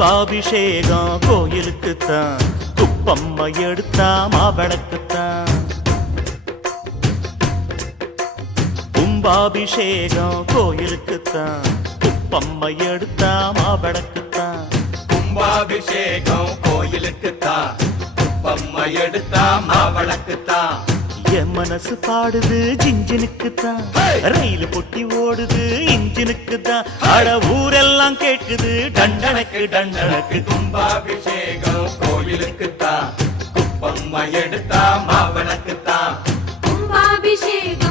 கும்பாபிஷேகம் கோயிலுக்குத்தான், குப்பம்மா எடுத்தா மாவிளக்குத்தான். கும்பாபிஷேகம் கோயிலுக்குத்தான், குப்பம்மா எடுத்தா மாவிளக்குத்தான். கும்பாபிஷேகம் கோயிலுக்குத்தான், குப்பம்மா எடுத்தா மாவிளக்குத்தான். என் மனசு பாடுது ஜிஞ்சினுக்குத்தான், ரயில் பொட்டி ஓடுது இன்ஜினுக்குத்தான். அட ஊரெல்லாம் கேட்குது டண்டனக்கு டண்டனக்கு. கும்பாபிஷேகம் கோயிலுக்குத்தான், குப்பம்மா எடுத்தா மாவிளக்குத்தான். கும்பாபிஷேகம்